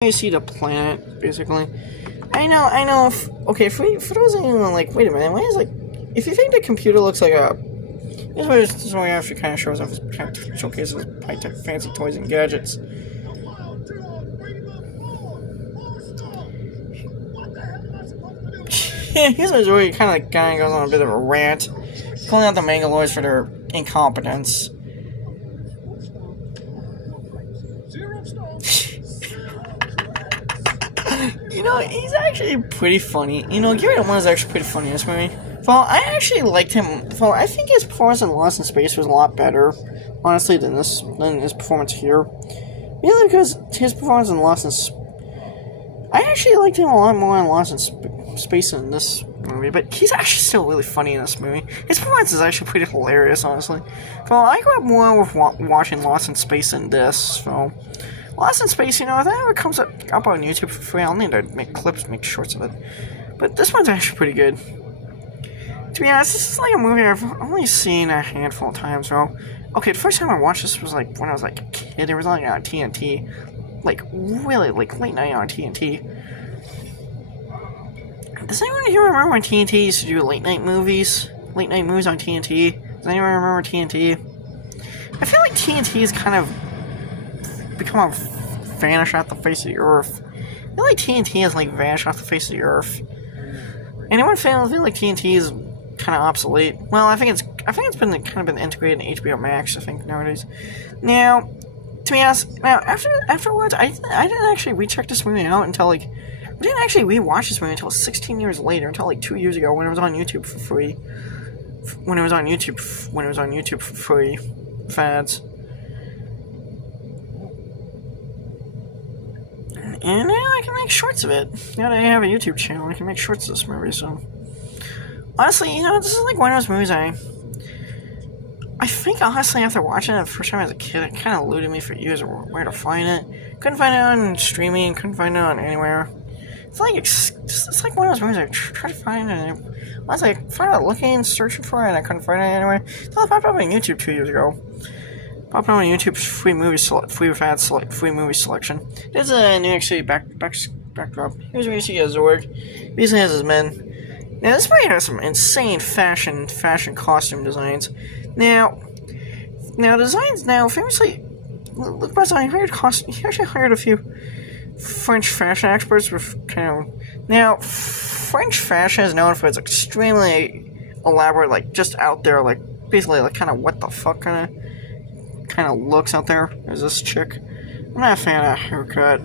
You see the planet, basically. I know, okay, for those of you who are like, wait a minute, why is, like, if you think the computer looks like a, this is why it actually kind of shows off, kind of showcases high-tech fancy toys and gadgets. Here's a where he kind of like goes on a bit of a rant, calling out the Mangaloids for their incompetence. He's actually pretty funny. Garrett 1 is actually pretty funny in this movie. Well, I actually liked him. Well, I think his performance in Lost in Space was a lot better, honestly, than his performance here. Mainly because his performance in Lost in I actually liked him a lot more in Lost in Space than this movie, but he's actually still really funny in this movie. His performance is actually pretty hilarious, honestly. Well, I grew up more with watching Lost in Space than this, so... Lost in Space, if that ever comes up on YouTube for free, I'll need to make shorts of it. But this one's actually pretty good. To be honest, this is like a movie I've only seen a handful of times, so... Okay, the first time I watched this was like when I was like a kid. It was like on TNT. Like, really, like late night on TNT. Does anyone here remember when TNT used to do late night movies? Late night movies on TNT? Does anyone remember TNT? I feel like TNT is kind of become a vanish off the face of the earth. I feel like TNT has like vanished off the face of the earth. Anyone feel like TNT is kind of obsolete? Well, I think it's been integrated in HBO Max. I think nowadays. Now, to be honest, afterwards, I didn't actually recheck this movie out until like I didn't actually rewatch this movie until 16 years later, until like 2 years ago when it was on YouTube for free. When it was on YouTube for free, fads. And now I can make shorts of it. Now that I have a YouTube channel, I can make shorts of this movie, so... Honestly, this is like one of those movies I think, honestly, after watching it the first time as a kid, it kind of eluded me for years where to find it. Couldn't find it on streaming, couldn't find it on anywhere. It's like one of those movies I tried to find, and I was like, looking, searching for it, and I couldn't find it anywhere. So it popped up on YouTube 2 years ago. Popped on YouTube's free movie selection. There's a New York City backdrop. Here's where you see a Zorg. Basically has his men. Now this movie has some insane fashion costume designs. Now designs famously look best. He actually hired a few French fashion experts with French fashion is known for its extremely elaborate, like just out there, like basically like kind of what the fuck kind of looks out there. There's this chick. I'm not a fan of her haircut.